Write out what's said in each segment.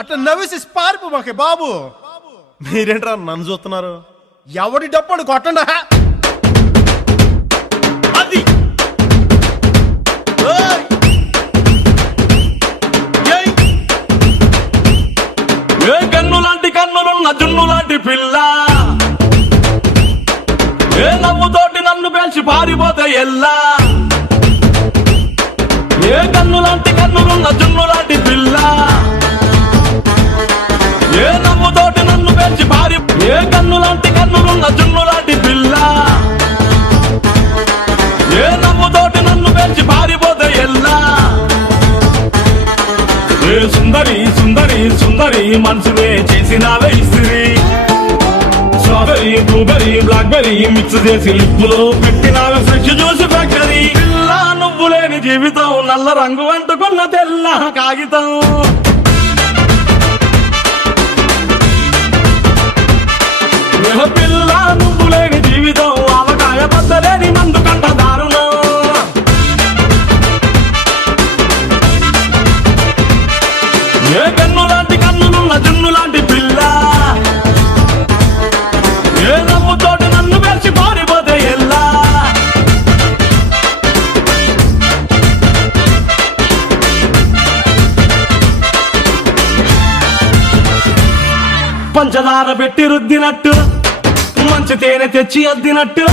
అట్లా నవ్వేసి పారిపోమాకే బాబు. మీరేంట్రా నన్ను చూస్తున్నారు? ఎవడి డప్పుడు కొట్టండా. అది ఏ కన్ను లాంటి కన్నులున్న జున్ను లాంటి పిల్ల, ఏ నవ్వుతోటి నన్ను పేల్చి పారిపోతే ఎల్లా. ఏ కన్ను లాంటి కన్నులున్న జున్ను లాంటి పిల్ల, ఏ నవ్వుతోటి నన్ను పేల్చి ఏ కన్ను లాంటి కన్నులున్న జున్ను లాంటి పిల్ల, ఏ నవ్వుతోటి నన్ను పేల్చి పారిపోతే ఎల్లా. ఏ సుందరి సుందరి సుందరి మనసువే చేసినావే ఇస్త్రీ, స్ట్రాబెరీ బ్లూబెరీ బ్లాక్బెరీ మిక్స్ చేసి లిప్పులో పెట్టినావే ఫ్రెష్ జ్యూస్ ఫ్యాక్టరీ. పిల్ల నువ్వు లేని జీవితం నల్ల రంగు అంటుకున్న తెల్ల కాగితం. పిల్ల నువ్వు లేని జీవితం ఆవకాయ బద్దలేని మందు కంట దారుణం. ఏ కన్ను లాంటి కన్నులున్న జున్ను లాంటి పిల్ల, ఏ నవ్వుతోటి నన్ను పేర్చి పారిపోతే ఎల్లా. పంచదార పెట్టి రుద్దినట్టు, మంచి తేనె తెచ్చి అద్దినట్టు,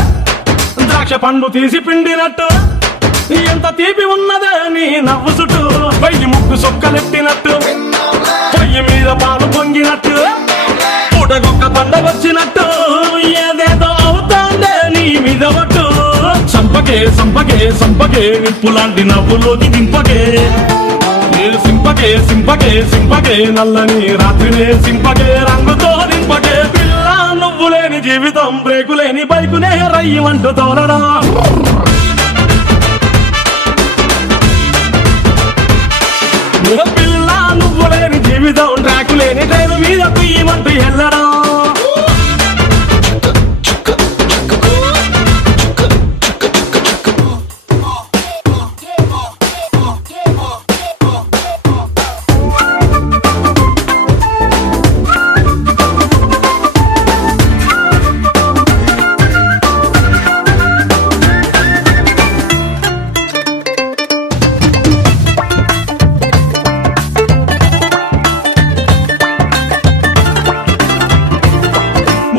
ద్రాక్ష పండు తీసి పిండినట్టు, ఎంత తీపి ఉన్నదే నీ నవ్వు చుట్టూ. పైకి ముక్కు సొక్కలెట్టినట్టు, పొయ్యి మీద పాలు పొంగినట్టు, పూటకొక్క పండగ వచ్చినట్టు, ఏదేదో అవుతాండే నీ మీద పట్టు. సంపకే సంపకే సంపకే నిప్పు లాంటి నవ్వులోకి దింపకే, సింపకే సింపకే సింపకే నల్లని రాత్రినే సింపకే రంగుతో నింపకే. పిల్ల నువ్వు లేని జీవితం బ్రేకు లేని బైకునే రయ్యమంటూ తోలడం. పిల్ల నువ్వు లేని జీవితం ట్రాకు లేని ట్రైన్ మీద తీయమంటూ వెళ్ళడం.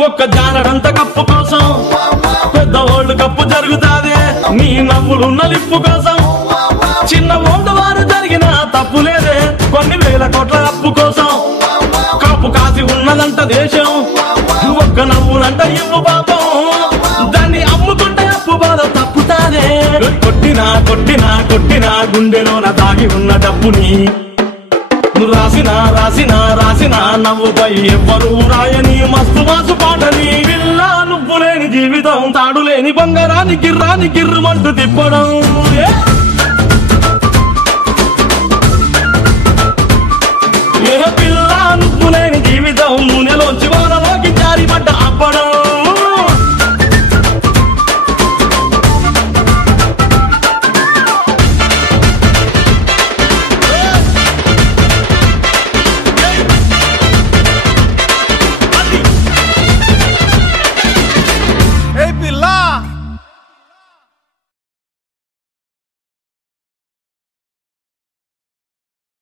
ఒక్క జానడంత కప్పు కోసం పెద్ద ఓల్డ్ కప్పు జరుగుతాదే, నీ నవ్వులున్న లిప్పు కోసం. చిన్న ఓల్డ్ వారు జరిగిన తప్పు లేదే, కొన్ని వేల కోట్ల అప్పు కోసం. కాపు కాసి ఉన్నదంట దేశం, ఒక్క నవ్వులంట ఇవ్వు పాపం. దాన్ని అమ్ముకుంటే అప్పు బాధ తప్పుతాదే. కొట్టినా కొట్టినా కొట్టినా గుండెలోన దాగి ఉన్న డబ్బుని రాసిన రాసిన రాసిన నవ్వుపై ఎవ్వరూ రాయని మస్తు మాసు పాటని. పిల్ల నువ్వు లేని జీవితం తాడు లేని బంగారాన్ని గిర్రాని గిర్రుమంటూ తిప్పడం. పిల్ల నువ్వు లేని జీవితం నూనెలోంచి వానలోకి జారి పడ్డ అప్పడం.